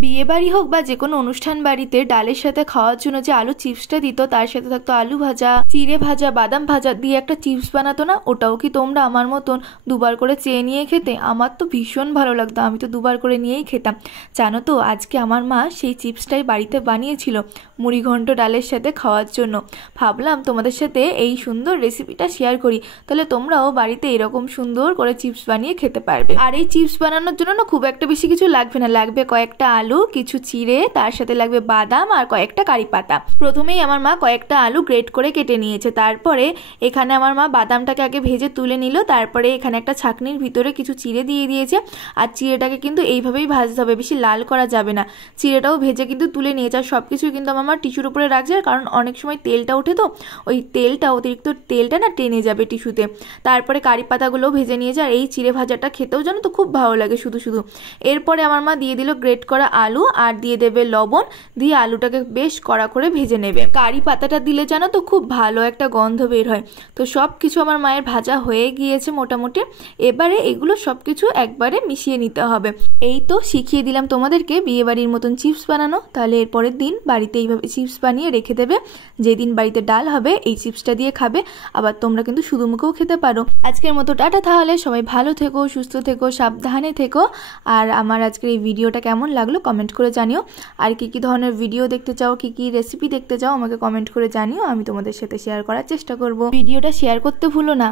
বিয়ে বাড়ি হোক বা যে কোনো অনুষ্ঠান বাড়িতে ডালের সাথে খাওয়ার জন্য যে আলু চিপসটা দিত, তার সাথে থাকতো আলু ভাজা, চিড়ে ভাজা, বাদাম ভাজা দিয়ে একটা চিপস বানাতো না, ওটাও কি তোমরা আমার মতন দুবার করে চেয়ে নিয়ে খেতে? আমার তো ভীষণ ভালো লাগতো, আমি তো দুবার করে নিয়েই খেতাম। জানো তো, আজকে আমার মা সেই চিপসটাই বাড়িতে বানিয়েছিল মুড়ি ঘন্ট ডালের সাথে খাওয়ার জন্য। ভাবলাম তোমাদের সাথে এই সুন্দর রেসিপিটা শেয়ার করি, তাহলে তোমরাও বাড়িতে এরকম সুন্দর করে চিপস বানিয়ে খেতে পারবে। আর এই চিপস বানানোর জন্য না খুব একটা বেশি কিছু লাগবে না, লাগবে কয়েকটা আলু, কিছু চিড়ে, তার সাথে লাগবে বাদাম আর কয়েকটা কারি পাতা। প্রথমেই আমার মা কয়েকটা আলু গ্রেট করে কেটে নিয়েছে, তারপরে এখানে আমার মা বাদামটাকে আগে ভেজে তুলে নিল, তারপরে এখানে একটা ছাঁকনির ভিতরে কিছু চিড়ে দিয়ে দিয়েছে। আর চিড়েটাকে কিন্তু এইভাবেই ভাজতে হবে, বেশি লাল করা যাবে না। চিড়েটাও ভেজে কিন্তু তুলে নিয়েছে, আর সব কিছুই কিন্তু আমার মা টিস্যুর উপরে রাখছে, কারণ অনেক সময় তেলটা ওঠে, তো ওই তেলটা, অতিরিক্ত তেলটা না টেনে যাবে টিস্যুতে। তারপরে কারি পাতাগুলোও ভেজে নিয়েছে, আর এই চিড়ে ভাজাটা খেতেও জানো তো খুব ভালো লাগে শুধু শুধু। এরপরে আমার মা দিয়ে দিল গ্রেট করা আলু, আর দিয়ে দেবে লবণ, দিয়ে আলুটাকে বেশ কড়া করে ভেজে নেবে। কারি পাতাটা দিলে জানো তো খুব ভালো একটা গন্ধ বের হয়। তো সব কিছু আমার মায়ের ভাজা হয়ে গিয়েছে মোটামুটি। এবারে এগুলো সব কিছু একবারে মিশিয়ে নিতে হবে। এই তো শিখিয়ে দিলাম তোমাদেরকে বিয়ে বাড়ির মতন চিপস বানানো। তাহলে এরপরের দিন বাড়িতে এইভাবে চিপস বানিয়ে রেখে দেবে, যেদিন বাড়িতে ডাল হবে এই চিপসটা দিয়ে খাবে। আবার তোমরা কিন্তু শুধু মুখেও খেতে পারো। আজকের মতো টাটা, তাহলে সবাই ভালো থেকো, সুস্থ থেকো, সাবধানে থেকো। আর আমার আজকের এই ভিডিওটা কেমন লাগলো কমেন্ট করে জানিও। আর কি কি ধরনের ভিডিও দেখতে চাও, কি কি রেসিপি দেখতে চাও আমাকে কমেন্ট করে জানিও, আমি তোমাদের সাথে শেয়ার করার চেষ্টা করব। ভিডিওটা শেয়ার করতে ভুলো না।